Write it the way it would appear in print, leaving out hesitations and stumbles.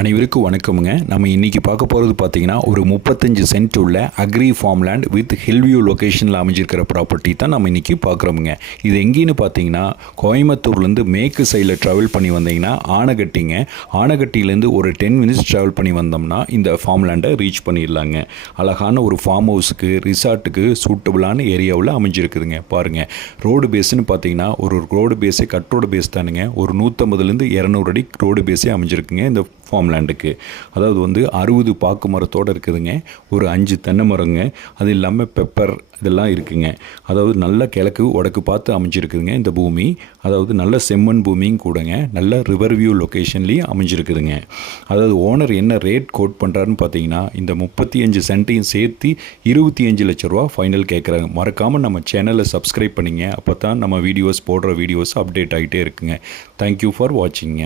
அனைவருக்கும் வணக்கமுங்க. நம்ம இன்றைக்கி பார்க்க போகிறது பார்த்திங்கன்னா ஒரு 35 சென்ட் உள்ள agri farm land with hill view லொக்கேஷனில் அமைஞ்சிருக்கிற ப்ராப்பர்ட்டி தான் நம்ம இன்றைக்கி பார்க்குறோமுங்க. இது எங்கேன்னு பார்த்தீங்கன்னா கோயம்புத்தூர்லேருந்து மேற்கு சைடில் ட்ராவல் பண்ணி வந்தீங்கன்னா ஆனகட்டிங்க. ஆனகட்டியிலேருந்து ஒரு 10 மினிட்ஸ் ட்ராவல் பண்ணி வந்தோம்னா இந்த ஃபார்ம் லேண்டை ரீச் பண்ணிடலாங்க. அழகான ஒரு ஃபார்ம் ஹவுஸுக்கு ரிசார்ட்டுக்கு சூட்டபுளான ஏரியாவில் அமைஞ்சிருக்குதுங்க. பாருங்கள், ரோடு பேஸ்ன்னு பார்த்தீங்கன்னா ஒரு ரோடு பேஸே கட்டோட பேஸ் தானுங்க. ஒரு 150லேருந்து 200 அடி ரோடு பேஸே அமைஞ்சிருக்குங்க இந்த ஃபார்ம் லேண்டுக்கு. அதாவது 60 பாக்கு மரத்தோடு இருக்குதுங்க. ஒரு 5 தென்னை மரங்க, அது இல்லாமல் பெப்பர் இதெல்லாம் இருக்குங்க. அதாவது நல்ல கிழக்கு வடக்கு பார்த்து அமைஞ்சிருக்குதுங்க இந்த பூமி. அதாவது நல்ல செம்மண் பூமியும் கூடங்க. நல்ல ரிவர் வியூ லொக்கேஷன்லேயும் அமைஞ்சிருக்குதுங்க. அதாவது ஓனர் என்ன ரேட் கோட் பண்ணுறாருன்னு பார்த்தீங்கன்னா இந்த 35 சென்ட்டையும் சேர்த்து 25 லட்ச ரூபா ஃபைனல் கேட்குறாங்க. மறக்காமல் நம்ம சேனலை சப்ஸ்கிரைப் பண்ணிங்க. அப்போ தான் நம்ம வீடியோஸ் போடுற வீடியோஸ் அப்டேட் ஆகிட்டே இருக்குங்க. Thank you for வாட்சிங்க.